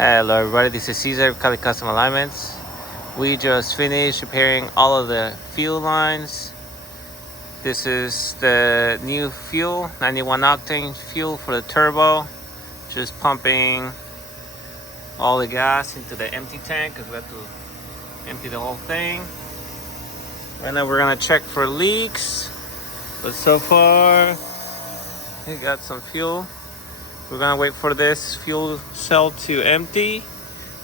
Hello everybody, this is Caesar of Cali Custom Alignments. We just finished repairing all of the fuel lines. This is the new fuel, 91 octane fuel for the turbo. Just pumping all the gas into the empty tank because we have to empty the whole thing. Right now we're gonna check for leaks, but so far we got some fuel. We're gonna wait for this fuel cell to empty.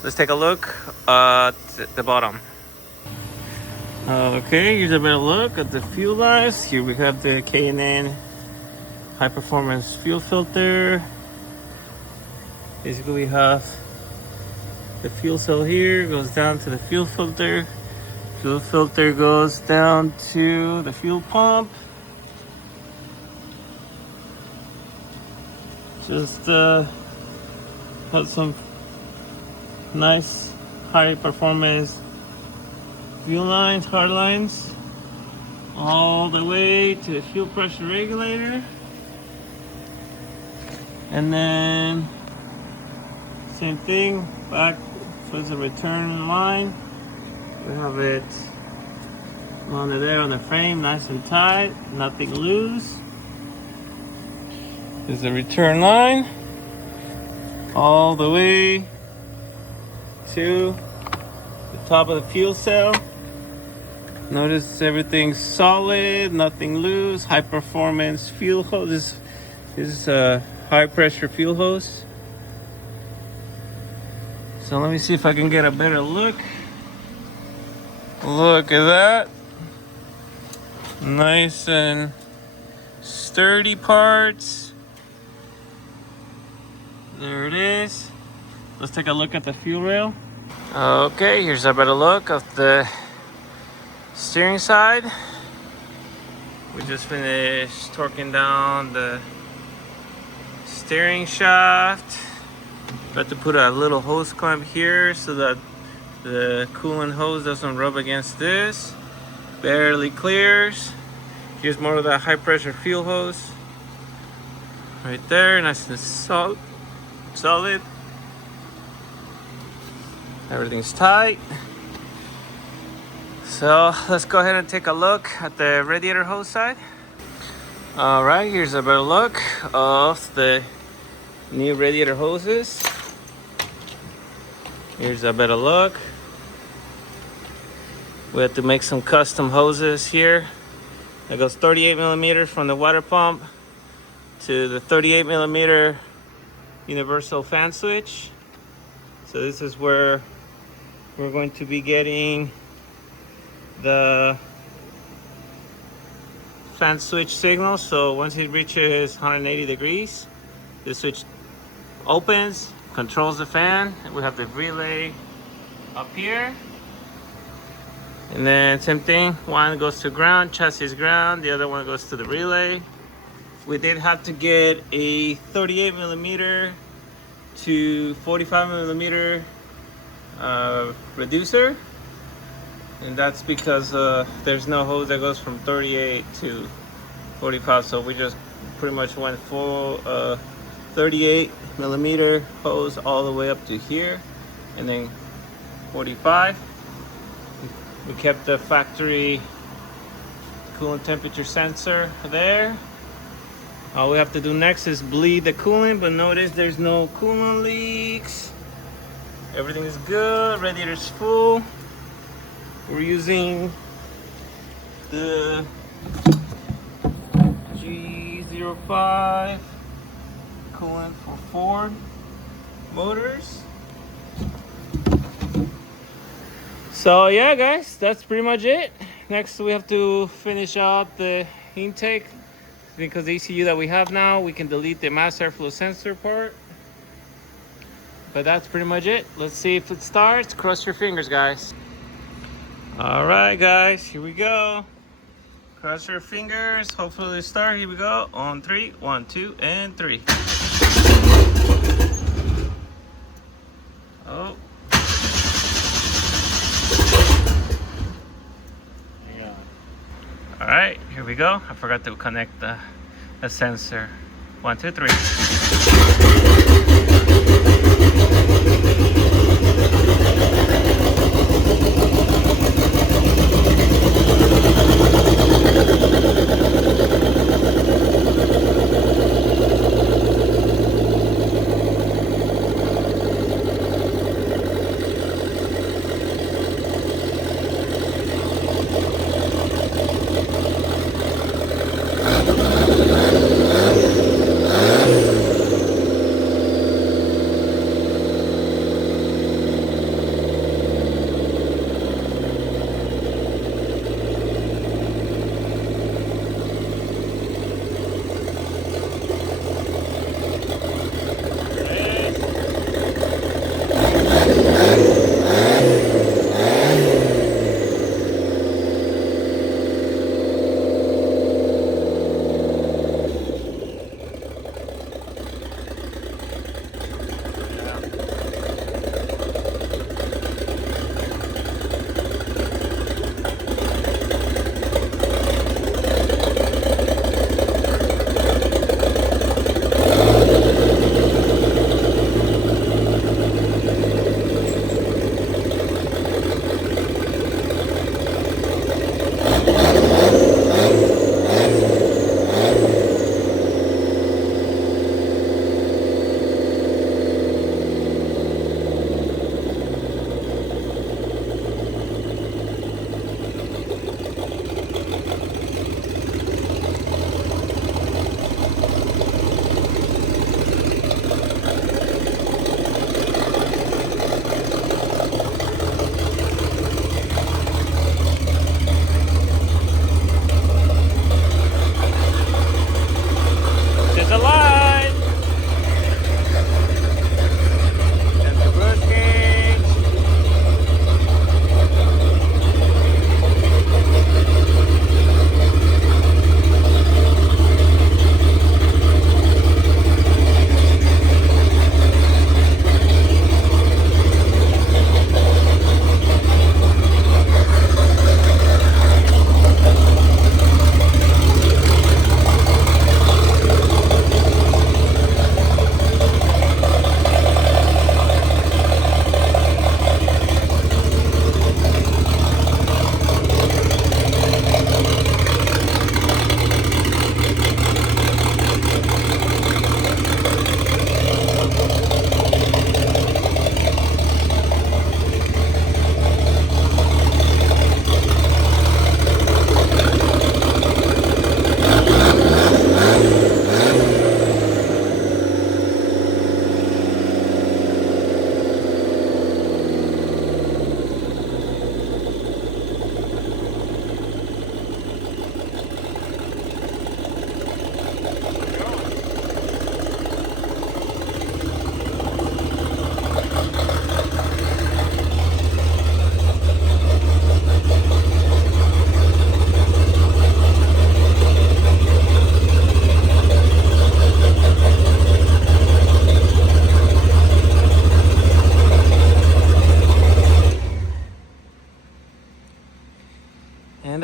Let's take a look at the bottom. Okay, here's a better look at the fuel lines. Here we have the K&N high performance fuel filter. Basically we have the fuel cell here, goes down to the fuel filter. Fuel filter goes down to the fuel pump. Just had some nice high performance fuel lines, hard lines, all the way to the fuel pressure regulator. And then same thing back towards the return line. We have it mounted there on the frame, nice and tight, nothing loose. Is the return line all the way to the top of the fuel cell. Notice everything's solid, nothing loose, high performance fuel hose. This is a high pressure fuel hose. So let me see if I can get a better look. Look at that. Nice and sturdy parts. There it is. Let's take a look at the fuel rail. Okay, here's a better look of the steering side. We just finished torquing down the steering shaft. Got to put a little hose clamp here so that the coolant hose doesn't rub against this. Barely clears. Here's more of that high pressure fuel hose. Right there, nice and solid. Everything's tight. So let's go ahead and take a look at the radiator hose side. All right, here's a better look of the new radiator hoses. Here's a better look. We had to make some custom hoses here. That goes 38 millimeters from the water pump to the 38 millimeter universal fan switch. So this is where we're going to be getting the fan switch signal. So once it reaches 180 degrees, the switch opens, controls the fan, and we have the relay up here. And then same thing, one goes to ground, chassis is ground, the other one goes to the relay. We did have to get a 38 millimeter to 45 millimeter reducer, and that's because there's no hose that goes from 38 to 45, so we just pretty much went full 38 millimeter hose all the way up to here, and then 45. We kept the factory coolant temperature sensor there. All we have to do next is bleed the coolant, but notice there's no coolant leaks. Everything is good, radiator's full. We're using the G05 coolant for Ford motors. So yeah guys, that's pretty much it. Next we have to finish out the intake. Because the ECU that we have now, we can delete the mass airflow sensor part. But that's pretty much it. Let's see if it starts. Cross your fingers, guys. All right, guys, here we go. Cross your fingers. Hopefully it starts. Here we go. On 3, 1, 2, and 3. Oh. All right, here we go. I forgot to connect the sensor. 1, 2, 3.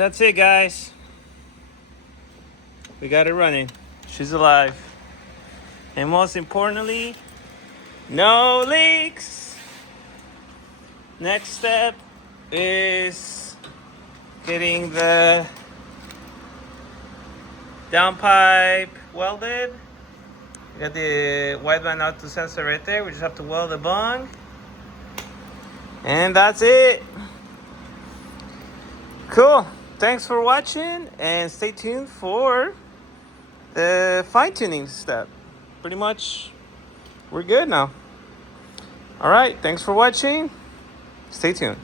that's it, guys. We got it running. She's alive. And most importantly, no leaks. Next step is getting the downpipe welded. We got the wideband output sensor right there. We just have to weld the bung. And that's it. Cool. Thanks for watching and stay tuned for the fine-tuning step. Pretty much we're good now. All right. Thanks for watching. Stay tuned.